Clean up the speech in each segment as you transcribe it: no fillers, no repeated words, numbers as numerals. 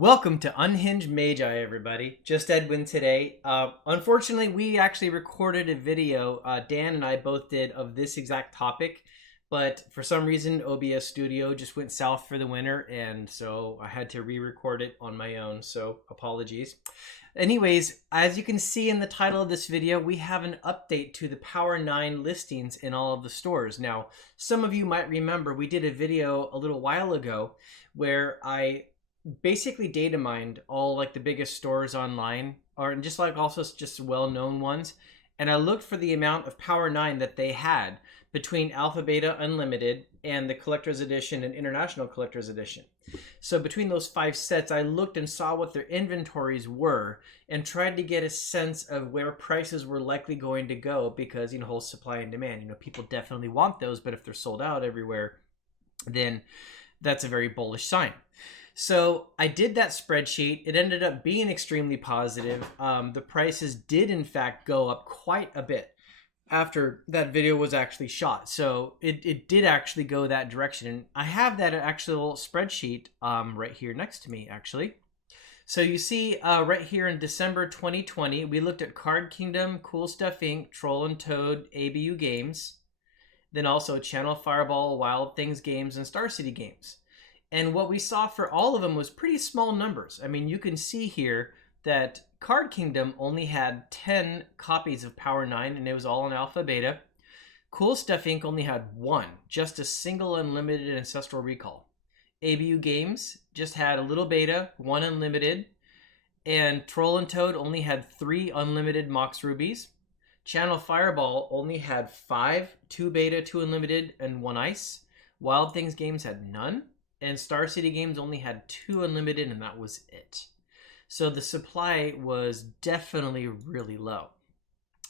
Welcome to Unhinged Magi, everybody. Just Edwin today. Unfortunately, we actually recorded a video, Dan and I both did, of this exact topic, but for some reason, OBS Studio just went south for the winter, and so I had to re-record it on my own, so apologies. Anyways, as you can see in the title of this video, we have an update to the Power 9 listings in all of the stores. Now, some of you might remember we did a video a little while ago where I basically data mined all like the biggest stores online, or just like also just well-known ones, and I looked for the amount of Power 9 that they had between Alpha Beta Unlimited and the Collector's Edition and International Collector's Edition. So between those 5 sets, I looked and saw what their inventories were and tried to get a sense of where prices were likely going to go, because whole supply and demand, people definitely want those, but if they're sold out everywhere, then that's a very bullish sign. So I did that spreadsheet. It ended up being extremely positive. The prices did in fact go up quite a bit after that video was actually shot. So it did actually go that direction. And I have that actual spreadsheet right here next to me, actually. So you see right here in December 2020, we looked at Card Kingdom, Cool Stuff Inc., Troll and Toad, ABU Games, then also Channel Fireball, Wild Things Games, and Star City Games. And what we saw for all of them was pretty small numbers. I mean, you can see here that Card Kingdom only had 10 copies of Power 9, and it was all in Alpha Beta. Cool Stuff Inc. only had 1, just a single unlimited Ancestral Recall. ABU Games just had a little beta, 1 unlimited. And Troll and Toad only had 3 unlimited Mox Rubies. Channel Fireball only had 5, 2 beta, 2 unlimited, and 1 ice. Wild Things Games had none. And Star City Games only had 2 unlimited, and that was it. So the supply was definitely really low.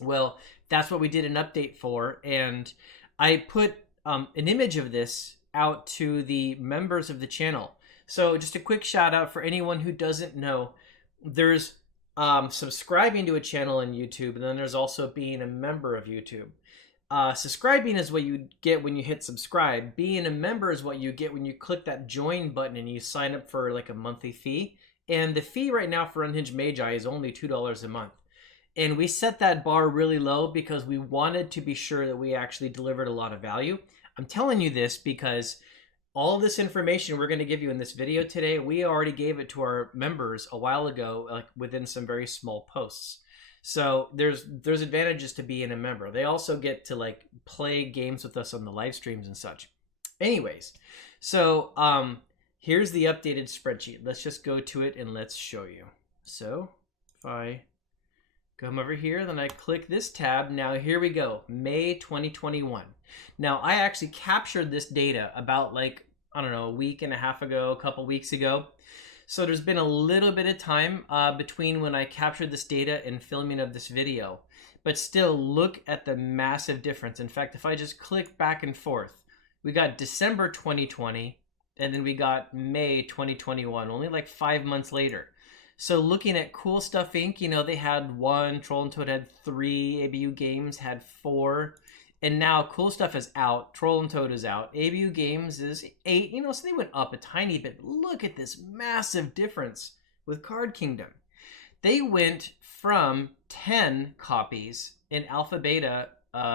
Well, that's what we did an update for, and I put an image of this out to the members of the channel. So just a quick shout out for anyone who doesn't know, there's subscribing to a channel in YouTube, and then there's also being a member of YouTube. Subscribing is what you get when you hit subscribe. Being a member is what you get when you click that join button and you sign up for like a monthly fee. And the fee right now for Unhinged Magi is only $2 a month. And we set that bar really low because we wanted to be sure that we actually delivered a lot of value. I'm telling you this because all of this information we're going to give you in this video today, we already gave it to our members a while ago, like within some very small posts. So there's advantages to being a member. They also get to like play games with us on the live streams and such. Anyways, so here's the updated spreadsheet. Let's just go to it and let's show you. So if I come over here, then I click this tab. Now here we go, May 2021. Now I actually captured this data about like, I don't know, a week and a half ago, a couple weeks ago. So there's been a little bit of time between when I captured this data and filming of this video, but still look at the massive difference. In fact, if I just click back and forth, we got December 2020 and then we got May 2021, only like 5 months later. So looking at Cool Stuff Inc., they had 1, Troll and Toad had 3, ABU Games had 4. And now Cool Stuff is out, Troll and Toad is out, ABU Games is 8, so they went up a tiny bit. Look at this massive difference with Card Kingdom. They went from 10 copies in Alpha Beta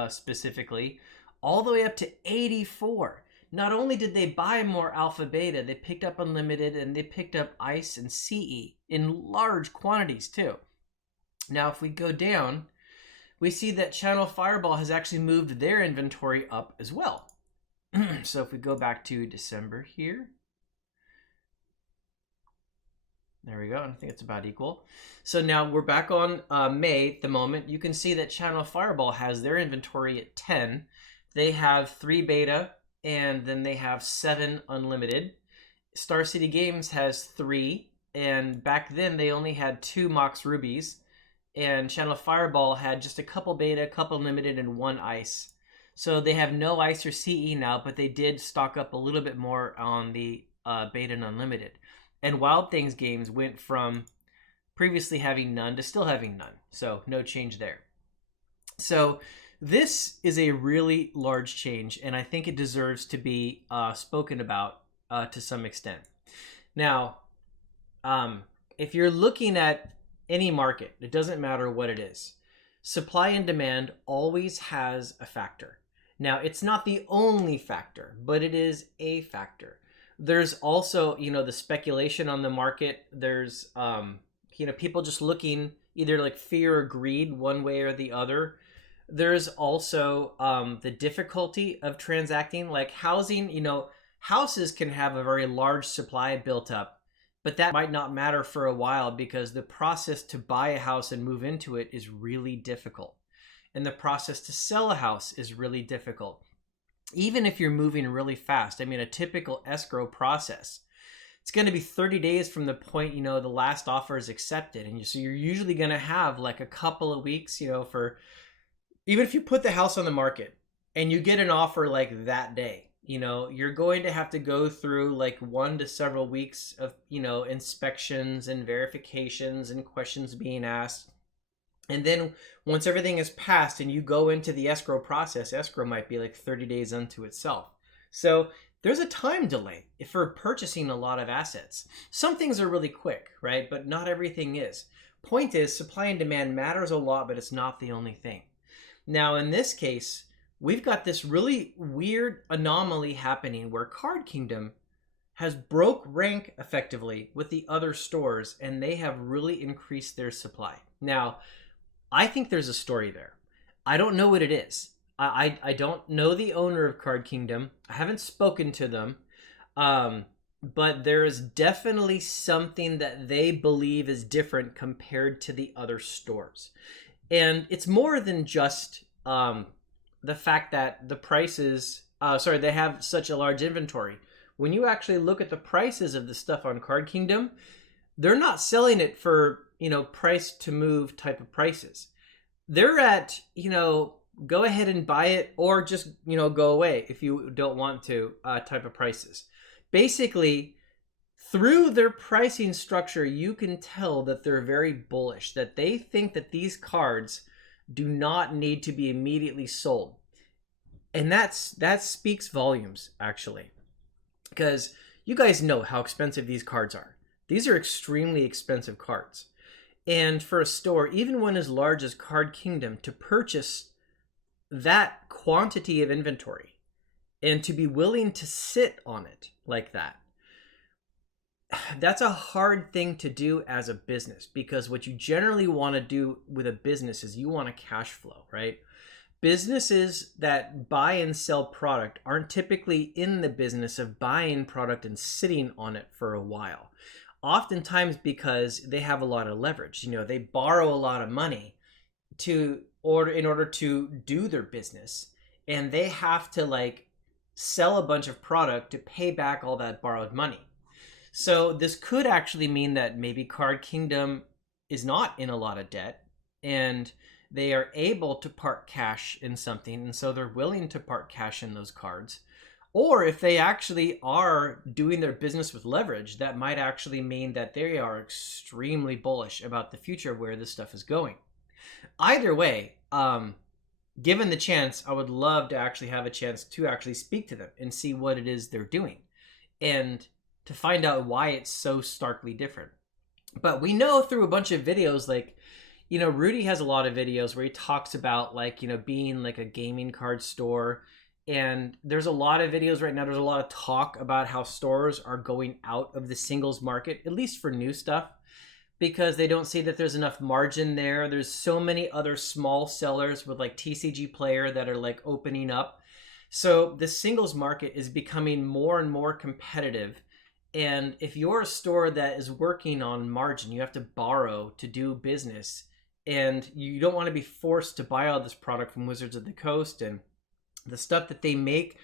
specifically, all the way up to 84. Not only did they buy more Alpha Beta, they picked up Unlimited and they picked up Ice and CE in large quantities too. Now if we go down, we see that Channel Fireball has actually moved their inventory up as well. So if we go back to December here, there we go. I think it's about equal. So now we're back on May at the moment. You can see that Channel Fireball has their inventory at 10. They have 3 beta and then they have 7 unlimited. Star City Games has 3, and back then they only had 2 Mox Rubies. And Channel Fireball had just a couple beta, couple limited, and 1 ice. So they have no ice or CE now, but they did stock up a little bit more on the beta and unlimited. And Wild Things Games went from previously having none to still having none. So no change there. So this is a really large change, and I think it deserves to be spoken about to some extent. Now, If you're looking at any market, it doesn't matter what it is, supply and demand always has a factor. Now, it's not the only factor, but it is a factor. There's also, the speculation on the market. There's, people just looking either like fear or greed one way or the other. There's also the difficulty of transacting, like housing. Houses can have a very large supply built up, but that might not matter for a while because the process to buy a house and move into it is really difficult. And the process to sell a house is really difficult. Even if you're moving really fast, I mean, a typical escrow process, it's going to be 30 days from the point, the last offer is accepted. And so you're usually going to have like a couple of weeks, for even if you put the house on the market and you get an offer like that day, you're going to have to go through like 1 to several weeks of, inspections and verifications and questions being asked. And then once everything is passed and you go into the escrow process, escrow might be like 30 days unto itself. So there's a time delay for purchasing a lot of assets. Some things are really quick, right? But not everything is. Point is, supply and demand matters a lot, but it's not the only thing. Now, in this case, we've got this really weird anomaly happening where Card Kingdom has broke rank effectively with the other stores, and they have really increased their supply. Now, I think there's a story there. I don't know what it is. I don't know the owner of Card Kingdom. I haven't spoken to them. But there is definitely something that they believe is different compared to the other stores. And it's more than just the fact that the prices, they have such a large inventory. When you actually look at the prices of the stuff on Card Kingdom, they're not selling it for, price to move type of prices. They're at, go ahead and buy it or just, go away if you don't want to type of prices. Basically, through their pricing structure, you can tell that they're very bullish, that they think that these cards do not need to be immediately sold. And that speaks volumes, actually, because you guys know how expensive these cards are. These are extremely expensive cards. And for a store, even one as large as Card Kingdom, to purchase that quantity of inventory and to be willing to sit on it like that, that's a hard thing to do as a business, because what you generally want to do with a business is you want a cash flow, right? Businesses that buy and sell product aren't typically in the business of buying product and sitting on it for a while. Oftentimes because they have a lot of leverage. They borrow a lot of money in order to do their business, and they have to sell a bunch of product to pay back all that borrowed money. So this could actually mean that maybe Card Kingdom is not in a lot of debt and they are able to park cash in something, and so they're willing to park cash in those cards. Or if they actually are doing their business with leverage, that might actually mean that they are extremely bullish about the future of where this stuff is going. Either way, given the chance, I would love to actually have a chance to actually speak to them and see what it is they're doing and to find out why it's so starkly different. But we know through a bunch of videos, Rudy has a lot of videos where he talks about being like a gaming card store. And there's a lot of videos right now. There's a lot of talk about how stores are going out of the singles market, at least for new stuff, because they don't see that there's enough margin there. There's so many other small sellers with TCG Player that are opening up. So the singles market is becoming more and more competitive. And if you're a store that is working on margin, you have to borrow to do business, and you don't want to be forced to buy all this product from Wizards of the Coast and the stuff that they make,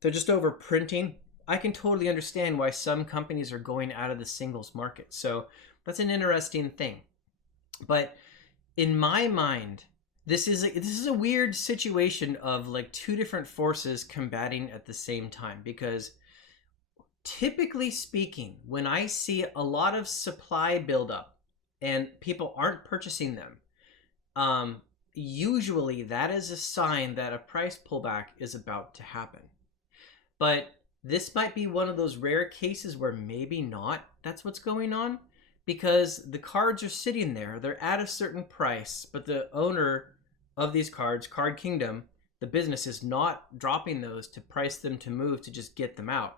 they're just over printing. I can totally understand why some companies are going out of the singles market. So that's an interesting thing. But in my mind, this is a weird situation of two different forces combating at the same time, because typically speaking, when I see a lot of supply buildup and people aren't purchasing them, usually that is a sign that a price pullback is about to happen. But this might be one of those rare cases where maybe not that's what's going on, because the cards are sitting there. They're at a certain price, but the owner of these cards, Card Kingdom, the business, is not dropping those to price them to move to just get them out.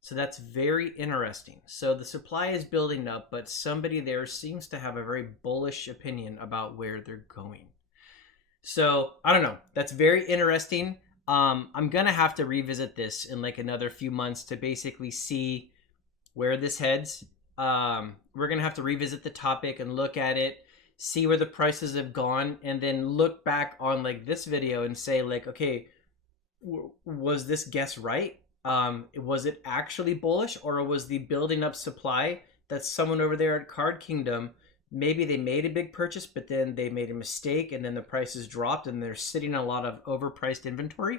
So that's very interesting. So the supply is building up, but somebody there seems to have a very bullish opinion about where they're going. So I don't know. That's very interesting. I'm going to have to revisit this in like another few months to basically see where this heads. We're going to have to revisit the topic and look at it, see where the prices have gone, and then look back on like this video and say like, okay, was this guess right? Was it actually bullish, or was the building up supply that someone over there at Card Kingdom, maybe they made a big purchase, but then they made a mistake and then the prices dropped and they're sitting on a lot of overpriced inventory?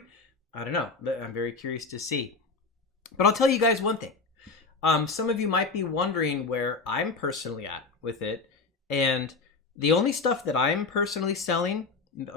I don't know. I'm very curious to see. But I'll tell you guys one thing. Some of you might be wondering where I'm personally at with it. And the only stuff that I'm personally selling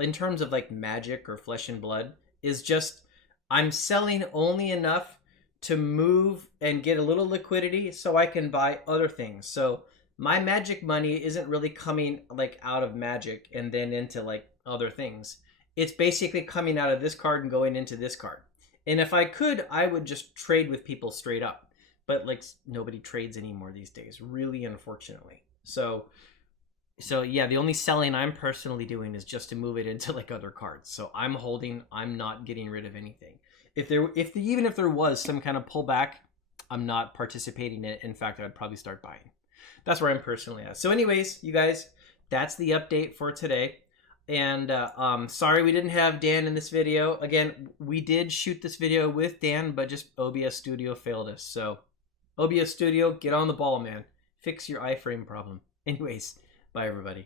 in terms of like magic or flesh and blood is just I'm selling only enough to move and get a little liquidity so I can buy other things. So my magic money isn't really coming like out of magic and then into like other things. It's basically coming out of this card and going into this card. And if I could, I would just trade with people straight up. But like nobody trades anymore these days, really, unfortunately. So yeah, the only selling I'm personally doing is just to move it into like other cards. So I'm holding, I'm not getting rid of anything. Even if there was some kind of pullback, I'm not participating in it. In fact, I'd probably start buying. That's where I'm personally at. So anyways, you guys, that's the update for today. And sorry we didn't have Dan in this video. Again, we did shoot this video with Dan, but just OBS Studio failed us. So OBS Studio, get on the ball, man. Fix your iframe problem. Anyways, bye everybody.